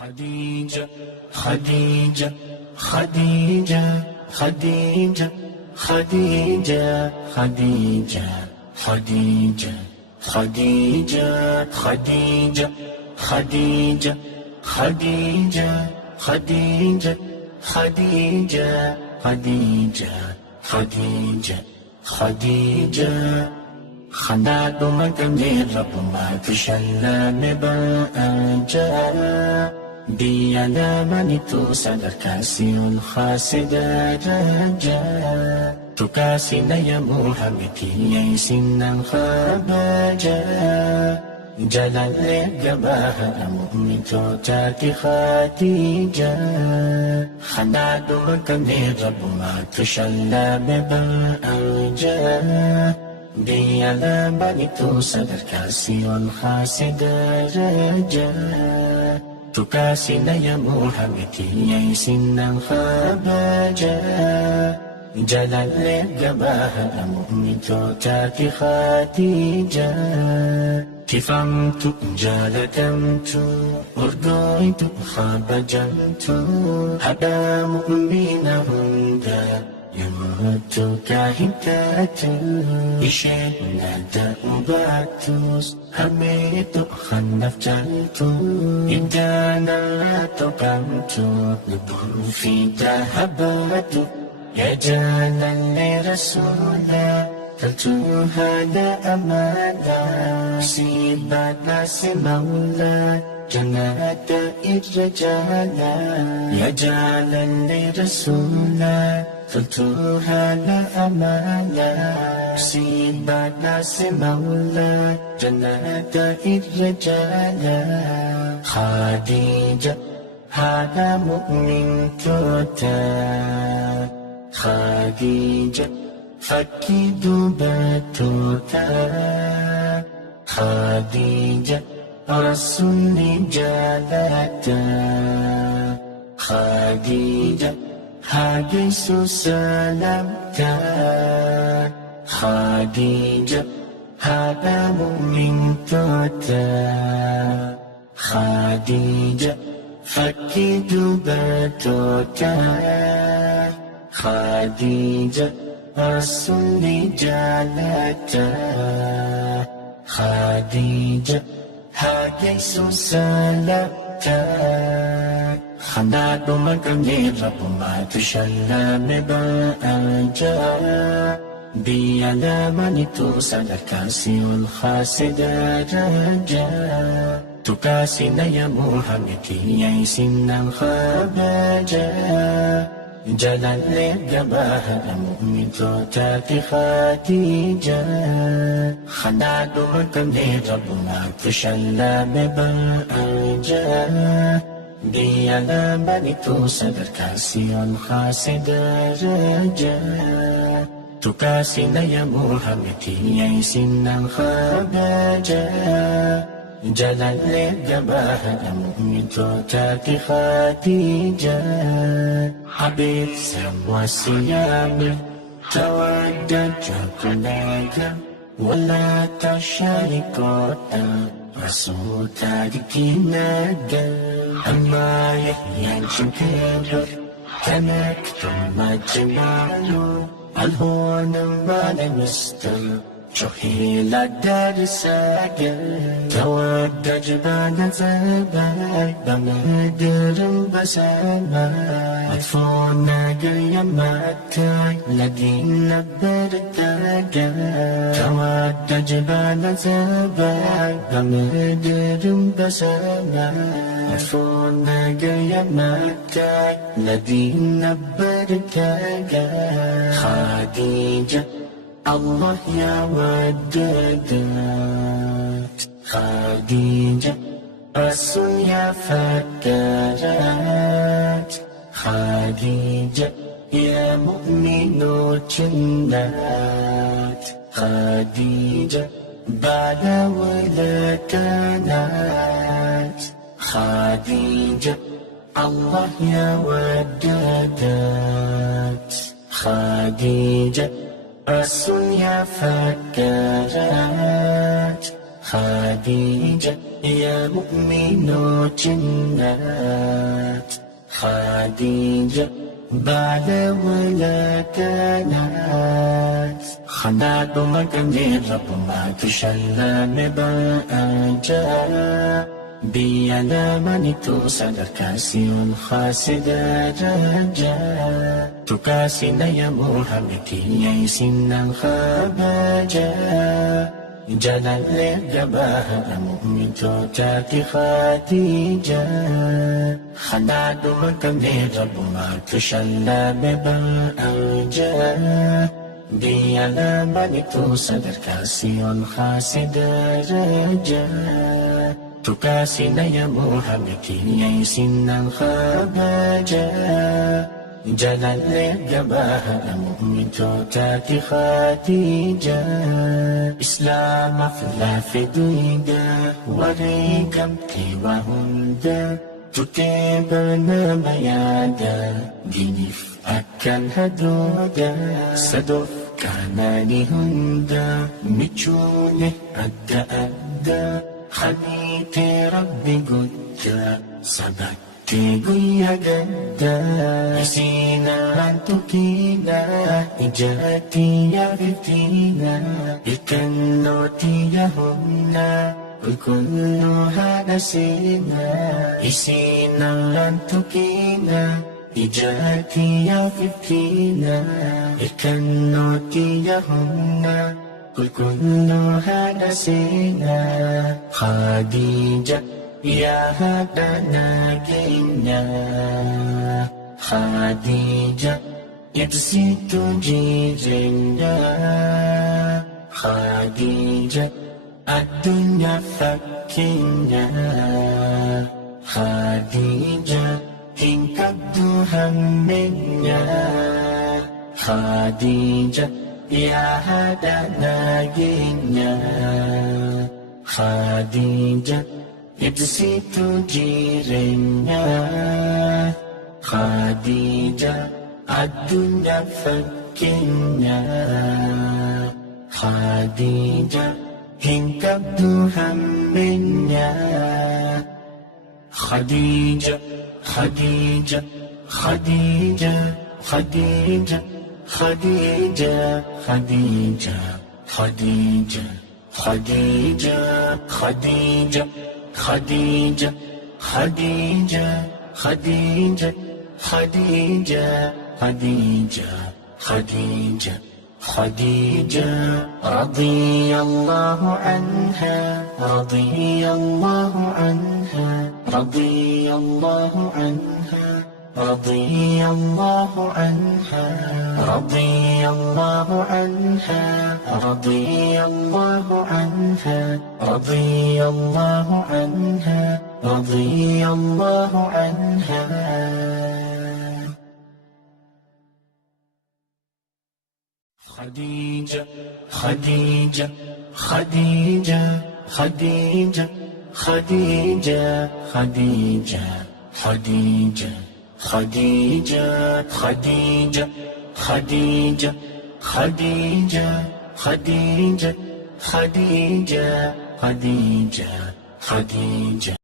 خديجة خديجة خديجة خديجة خديجة خديجة خديجة خديجة خديجة خديجة خديجة خديجة خديجة خديجة خديجة خديجة خناد مكمل رب ما تشلى بأنجا دي علامة توصل كاسي الخاسد رجا تكاسي يا محمد يسن خبجا جلال جباه مؤمن توتاتي خديجة خناد مكمل رب ما تشلى بأنجا دي علامة توصل كاسي الخاسد رجا تكاسي يا محمد يسن خبجا جلال جباه مؤمن توتاتي خديجة تفهمت جالتمت أردويت خبجمت هذا مؤمن هندا يموت كهتات إشين دأباتوس هميت خنفجلت إدانا تقمت لبن في ذهبت يا جالا لرسولا قلت هذا أمانا سيبات ناس مولا جنات الرجالا يا جالا لرسولا قلت هذا أمانا سيبات ناس مولا جنات الرجالا خديجة هذا مؤمن توتا خديجة فكي دبتوتا خديجة رسول جالتا خديجة حديث سلامتا خديجة هذا مؤمن توتا خديجة فكي دبتوتا خديجة رسول جالتا خديجة حديث سلامتا خناد مكمل رب ما تشلى بأنجا دي علامة توصل كاسي الخاسد رجا تكاسي يا محمد يسن خبجا جلال جباه مؤمن توتاتي خديجة خناد مكمل رب ما تشلى بأنجا دي علامة توصل كاسي الخاسد رجا تكاسي يا محمد يسن خبجا جلال جباه مؤمن توتاتي خديجة حبيب سموى السيام تودد جبناك ولا تشاركوتا رسول تاريكي نادا أما يحيان كبر تنكتم مجمالو الهون ما لمستر شهيل الدار ساقل تود جبال زباي بمدر بساماي عطفونا قيمتاي لدينا برداقل تود جبال زباي بمدر بساماي عطفونا قيمتاي لدينا برداقل خديجة الله يا وددت خديجة رسول يا فكرت خديجة يا مؤمن جنات خديجة بعد ولا كانت خديجة الله يا وددت خديجة رسول يا فكرت خديجة يا مؤمنات جنات خديجة بعد ولا كانت خنات مكان رب ما تشلى مباجا بيانا منتو صدر كاسي خاسد رجا تكاسينا يا محمد يسنا خباجا جلال لجباه مؤمن توتاتي خديجة خناد مكان رب ما تشلى مباجا بيانا منتو صدر كاسي خاسد رجا تكاسينا يا محمد يسنا خباجا جلال لجباه مؤمن توتاتي خديجة إسلام فلا في دويدا وريكم تيوا هندا تتبعنا بيادا دينيف أكل هدودا صدف كاناني هندا مجونه أدى أدى خليتي ربي قدا صبتي قويا قدا نسينا أنتكينا إجاتي يا فتينا إكنوتي يا هنا كلها نسينا إسينا أنتكينا إجاتي يا فتينا إكنوتي يا هنا كلها نسينا خديجة يا هدنا جينا خديجة يبسط جيجنا خديجة الدنيا فكنا خديجة إن كبدو همنا خديجة يا هدنا جينا خديجة يبسط جيرنا خديجة الدنيا فكنا خديجة إن كبدو همنا خديجة خديجة خديجة خديجة خديجة خديجة خديجة خديجة خديجة خديجة خديجة خديجة خديجة خديجة خديجة خديجة رضي الله عنها رضي الله عنها رضي الله عنها رضي الله عنها رضي الله عنها رضي الله عنها رضي الله عنها رضي الله عنها خديجة خديجة خديجة خديجة خديجة خديجة خديجة خديجة خديجة خديجة خديجة خديجة خديجة خديجة خديجة